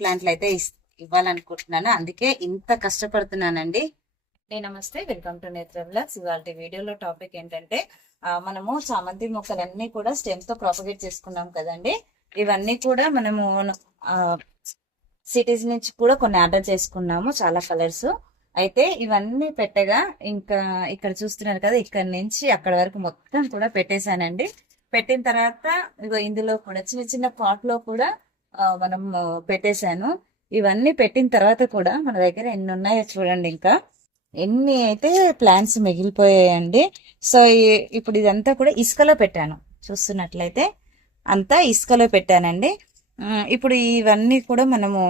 ప్లాంట్లు అయితే ఇవ్వాలనుకుంటున్నాను. అందుకే ఇంత కష్టపడుతున్నానండి. నమస్తే, వెల్కమ్ టు నేత్ర వ్లాగ్స్. ఇవాళ వీడియోలో టాపిక్ ఏంటంటే మనము చామంతి మొక్కలన్నీ కూడా స్టెమ్స్ తో ప్రాపగేట్ చేసుకున్నాం కదండి. ఇవన్నీ కూడా మనము సిటీస్ నుంచి కూడా కొన్ని ఆర్డర్ చేసుకున్నాము, చాలా కలర్స్. అయితే ఇవన్నీ పెట్టగా ఇంకా ఇక్కడ చూస్తున్నారు కదా, ఇక్కడ నుంచి అక్కడ వరకు మొత్తం కూడా పెట్టేశానండి. పెట్టిన తర్వాత ఇగో ఇందులో కూడా చిన్న చిన్న పాట్ లో కూడా మనం పెట్టేశాను. ఇవన్నీ పెట్టిన తర్వాత కూడా మన దగ్గర ఎన్ని ఉన్నాయో చూడండి. ఇంకా ఎన్ని అయితే ప్లాంట్స్ మిగిలిపోయాయండి. సో ఇప్పుడు ఇదంతా కూడా ఇసుకలో పెట్టాను. చూస్తున్నట్లయితే అంతా ఇసుకలో పెట్టానండి. ఇప్పుడు ఇవన్నీ కూడా మనము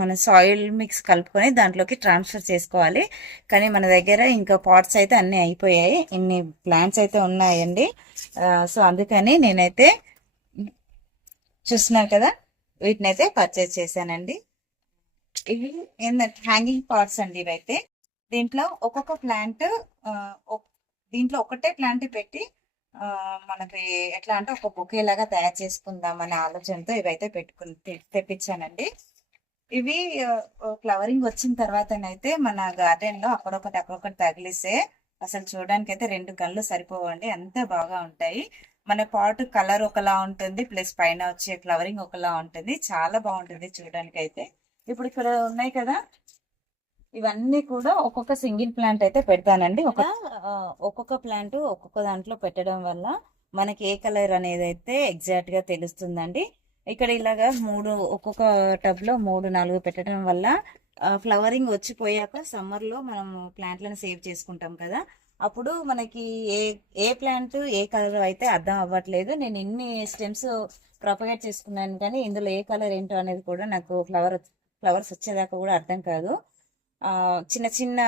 మన సాయిల్ మిక్స్ కలుపుకొని దాంట్లోకి ట్రాన్స్ఫర్ చేసుకోవాలి. కానీ మన దగ్గర ఇంకా పాట్స్ అయితే అన్నీ అయిపోయాయి, ఇన్ని ప్లాంట్స్ అయితే ఉన్నాయండి. సో అందుకని నేనైతే చూస్తున్నారు కదా, వీటిని అయితే పర్చేజ్ చేశానండి. ఇవి ఏంటంటే హ్యాంగింగ్ పాట్స్ అండి. ఇవైతే దీంట్లో ఒక్కొక్క ప్లాంట్, దీంట్లో ఒకటే ప్లాంట్ పెట్టి మనకి ఎట్లా అంటే ఒక బొకే లాగా తయారు చేసుకుందాం అనే ఆలోచనతో ఇవైతే తెప్పించానండి. ఇవి ఫ్లవరింగ్ వచ్చిన తర్వాతనైతే మన గార్డెన్ లో అక్కడొకటి తగిలిస్తే అసలు చూడడానికి అయితే 2 కళ్ళు సరిపోవండి, అంత బాగా ఉంటాయి. మన పాట్ కలర్ ఒకలా ఉంటుంది, ప్లస్ పైన వచ్చే ఫ్లవరింగ్ ఒకలా ఉంటుంది, చాలా బాగుంటుంది చూడడానికి అయితే. ఇప్పుడు ఇక్కడ ఉన్నాయి కదా, ఇవన్నీ కూడా ఒక్కొక్క సింగిల్ ప్లాంట్ అయితే పెడతానండి. ఒక్కొక్క ప్లాంట్ ఒక్కొక్క దాంట్లో పెట్టడం వల్ల మనకి ఏ కలర్ అనేది అయితే ఎగ్జాక్ట్ గా తెలుస్తుందండి. ఇక్కడ ఇలాగా ఒక్కొక్క టబ్ లో 3-4 పెట్టడం వల్ల ఫ్లవరింగ్ వచ్చిపోయాక సమ్మర్ లో మనం ప్లాంట్లను సేవ్ చేసుకుంటాం కదా, అప్పుడు మనకి ఏ ప్లాంట్ ఏ కలర్ అయితే అర్థం అవ్వట్లేదు. నేను ఇన్ని స్టెమ్స్ ప్రొపగేట్ చేసుకున్నాను కానీ ఇందులో ఏ కలర్ ఏంటో అనేది కూడా నాకు ఫ్లవర్స్ వచ్చేదాకా కూడా అర్థం కాదు. చిన్న చిన్న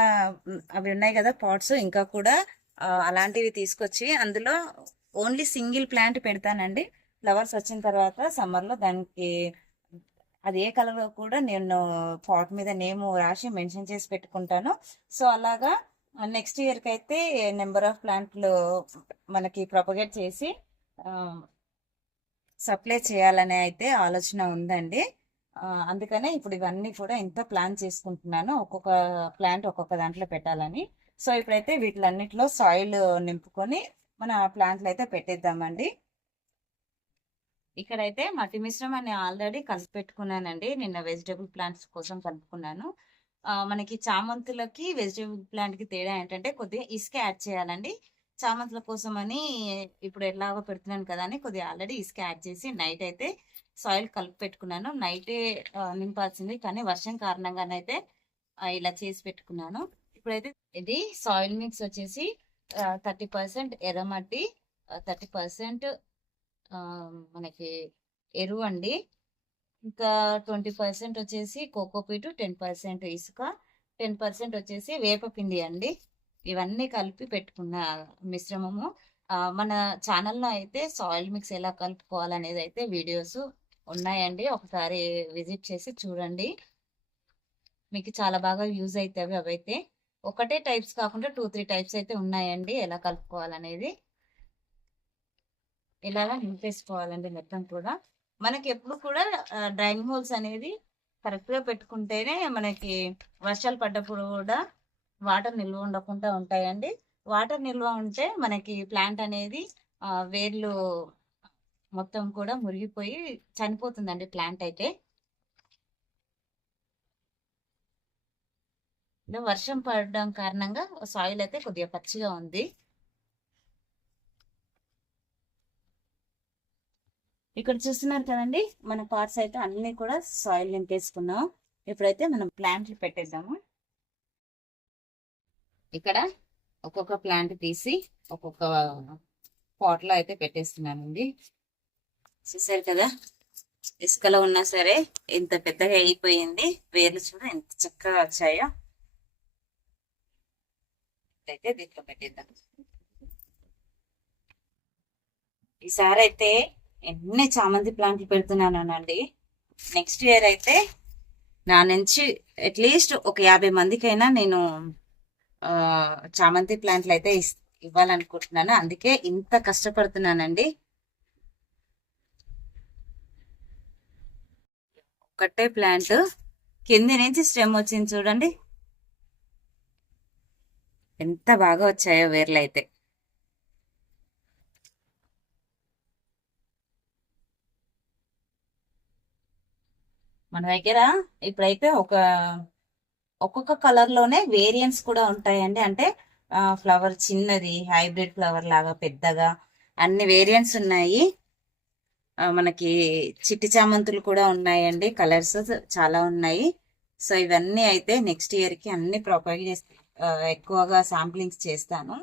అవి ఉన్నాయి కదా పాట్స్, ఇంకా కూడా అలాంటివి తీసుకొచ్చి అందులో ఓన్లీ సింగిల్ ప్లాంట్ పెడతానండి. ఫ్లవర్స్ వచ్చిన తర్వాత సమ్మర్లో దానికి అది ఏ కలర్ కూడా నేను పాట్ మీద నేమ్ రాసి మెన్షన్ చేసి పెట్టుకుంటాను. సో అలాగా నెక్స్ట్ ఇయర్కి అయితే నెంబర్ ఆఫ్ ప్లాంట్లు మనకి ప్రొపగేట్ చేసి సప్లై చేయాలనే అయితే ఆలోచన ఉందండి. అందుకనే ఇప్పుడు ఇవన్నీ కూడా ఇంత ప్లాన్ చేసుకుంటున్నాను, ఒక్కొక్క ప్లాంట్ ఒక్కొక్క దాంట్లో పెట్టాలని. సో ఇప్పుడైతే వీటిలన్నిటిలో సాయిల్ నింపుకొని మన ప్లాంట్లు అయితే పెట్టేద్దామండి. ఇక్కడైతే మట్టి మిశ్రమాన్ని ఆల్రెడీ కలిపి పెట్టుకున్నానండి, నిన్న వెజిటబుల్ ప్లాంట్స్ కోసం కలుపుకున్నాను. మనకి చామంతులకి వెజిటబుల్ ప్లాంట్ కి తేడా ఏంటంటే కొద్దిగా ఇసుక యాడ్ చేయాలండి. చామంతుల కోసం అని ఇప్పుడు ఎలాగో పెడుతున్నాను కదా అని కొద్దిగా ఆల్రెడీ ఇసుక యాడ్ చేసి నైట్ అయితే సాయిల్ కలిపి పెట్టుకున్నాను. నైటే నింపాల్సింది కానీ వర్షం కారణంగానైతే ఇలా చేసి పెట్టుకున్నాను. ఇప్పుడైతే ఇది సాయిల్ మిక్స్ వచ్చేసి 30% ఎర్రమట్టి, 30% మనకి ఎరువు అండి, ఇంకా 20% వచ్చేసి కోకోపీటు, 10% ఇసుక, 10% వచ్చేసి వేపపిండి అండి. ఇవన్నీ కలిపి పెట్టుకున్న మిశ్రమము. మన ఛానల్లో అయితే సాయిల్ మిక్స్ ఎలా కలుపుకోవాలనేది అయితే వీడియోస్ ఉన్నాయండి, ఒకసారి విజిట్ చేసి చూడండి, మీకు చాలా బాగా యూజ్ అవుతాయి. అవైతే ఒకటే టైప్స్ కాకుండా 2-3 టైప్స్ అయితే ఉన్నాయండి ఎలా కలుపుకోవాలనేది. ఇలాగా నింపేసుకోవాలండి మొత్తం కూడా. మనకి ఎప్పుడు కూడా డ్రైన్ హోల్స్ అనేది కరెక్ట్గా పెట్టుకుంటేనే మనకి వర్షాలు పడ్డప్పుడు కూడా వాటర్ నిల్వ ఉండకుండా ఉంటాయండి. వాటర్ నిల్వ ఉంటే మనకి ప్లాంట్ అనేది వేర్లు మొత్తం కూడా మురిగిపోయి చనిపోతుందండి ప్లాంట్ అయితే. వర్షం పడడం కారణంగా సాయిల్ అయితే కొద్దిగా పచ్చిగా ఉంది. ఇక్కడ చూస్తున్నారు కదండి, మన పార్ట్స్ అయితే అన్ని కూడా సాయిల్ నింపేసుకున్నాం. ఇప్పుడైతే మనం ప్లాంట్లు పెట్టేద్దాము. ఇక్కడ ఒక్కొక్క ప్లాంట్ తీసి ఒక్కొక్క పాట్ లో అయితే పెట్టేస్తున్నానండి. చూసారు కదా, ఇసుకలో ఉన్నా సరే ఎంత పెద్దగా అయిపోయింది, వేర్లు చూడ ఎంత చక్కగా వచ్చాయో. అయితే దీంట్లో పెట్టేద్దాం. ఈసారి అయితే ఎన్ని చామంతి ప్లాంట్లు పెడుతున్నానండి. నెక్స్ట్ ఇయర్ అయితే నా నుంచి అట్లీస్ట్ ఒక 50 మందికైనా నేను చామంతి ప్లాంట్లు అయితే ఇవ్వాలనుకుంటున్నాను. అందుకే ఇంత కష్టపడుతున్నానండి. ఒకటే ప్లాంట్ కింది నుంచి స్టెమ్ వచ్చింది చూడండి, ఎంత బాగా వచ్చాయో వేర్లు అయితే. మన దగ్గర ఇప్పుడైతే ఒక్కొక్క కలర్ లోనే వేరియంట్స్ కూడా ఉంటాయండి. అంటే ఫ్లవర్ చిన్నది, హైబ్రిడ్ ఫ్లవర్ లాగా పెద్దగా, అన్ని వేరియంట్స్ ఉన్నాయి. మనకి చిట్టి చామంతులు కూడా ఉన్నాయండి, కలర్స్ చాలా ఉన్నాయి. సో ఇవన్నీ అయితే నెక్స్ట్ ఇయర్ కి అన్ని ప్రొపైల్ చేసి ఎక్కువగా శాంప్లింగ్స్ చేస్తాను.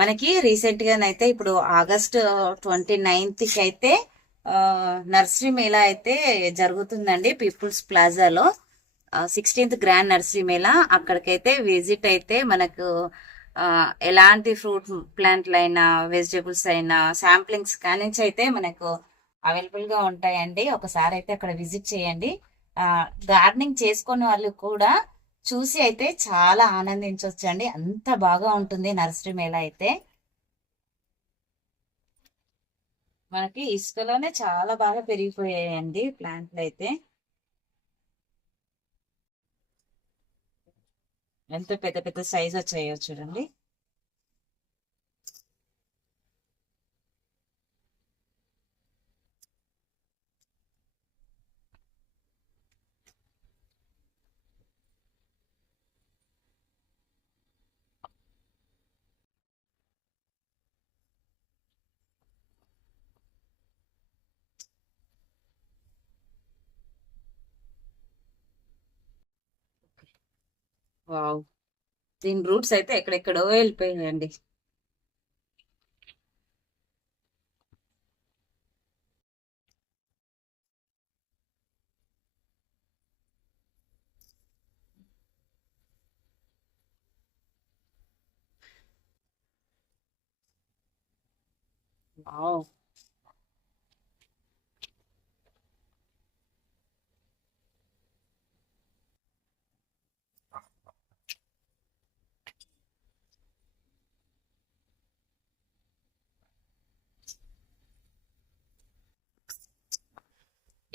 మనకి రీసెంట్ గానైతే ఇప్పుడు ఆగస్ట్ 29th కి అయితే నర్సరీ మేళా అయితే జరుగుతుందండి పీపుల్స్ ప్లాజాలో. 16th గ్రాండ్ నర్సరీ మేళా, అక్కడికైతే విజిట్ అయితే మనకు ఎలాంటి ఫ్రూట్ ప్లాంట్లు అయినా వెజిటేబుల్స్ అయినా శాంప్లింగ్స్ కానించి అయితే మనకు అవైలబుల్ గా ఉంటాయండి. ఒకసారి అయితే అక్కడ విజిట్ చేయండి. గార్డెనింగ్ చేసుకునే వాళ్ళు కూడా చూసి అయితే చాలా ఆనందించవచ్చండి, అంత బాగా ఉంటుంది నర్సరీ మేళా అయితే. మనకి ఇసుకలోనే చాలా బాగా పెరిగిపోయాయండి ప్లాంట్లు అయితే. ఎంత పెద్ద పెద్ద సైజ్ వచ్చాయో చూడండి. వావ్, దీని రూట్స్ అయితే ఎక్కడెక్కడో వెళ్ళిపోయాయండి. వావ్,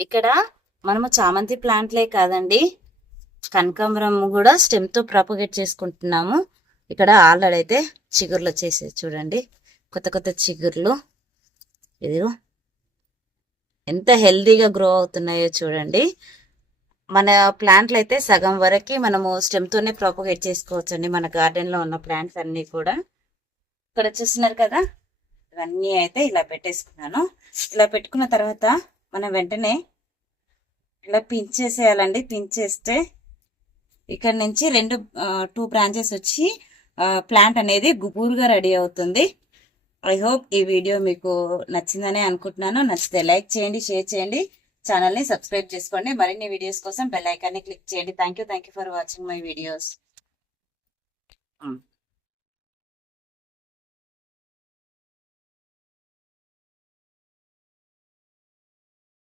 ఇక్కడ మనము చామంతి ప్లాంట్లే కాదండి, కనకాంబరం కూడా స్టెమ్ తో ప్రాపగేట్ చేసుకుంటున్నాము. ఇక్కడ ఆల్రెడీ అయితే చిగుర్లు వచ్చేసాయి చూడండి, కొత్త కొత్త చిగుర్లు. ఇది ఎంత హెల్దీగా గ్రో అవుతున్నాయో చూడండి. మన ప్లాంట్లు అయితే సగం వరకు మనము స్టెమ్ తోనే ప్రాపగేట్ చేసుకోవచ్చండి, మన గార్డెన్ లో ఉన్న ప్లాంట్స్ అన్ని కూడా. ఇక్కడ చూస్తున్నారు కదా, ఇవన్నీ అయితే ఇలా పెట్టేసుకున్నాను. ఇలా పెట్టుకున్న తర్వాత మనం వెంటనే ఇలా పించ్ చేసేయాలండి. పించ్ చేస్తే ఇక్కడ నుంచి 2 బ్రాంచెస్ వచ్చి ప్లాంట్ అనేది గుబూరుగా రెడీ అవుతుంది. ఐ హోప్ ఈ వీడియో మీకు నచ్చిందని అనుకుంటున్నాను. నచ్చితే లైక్ చేయండి, షేర్ చేయండి, ఛానల్ని సబ్స్క్రైబ్ చేసుకోండి. మరిన్ని వీడియోస్ కోసం బెల్ ఐకాన్ని క్లిక్ చేయండి. Thank you for watching my videos.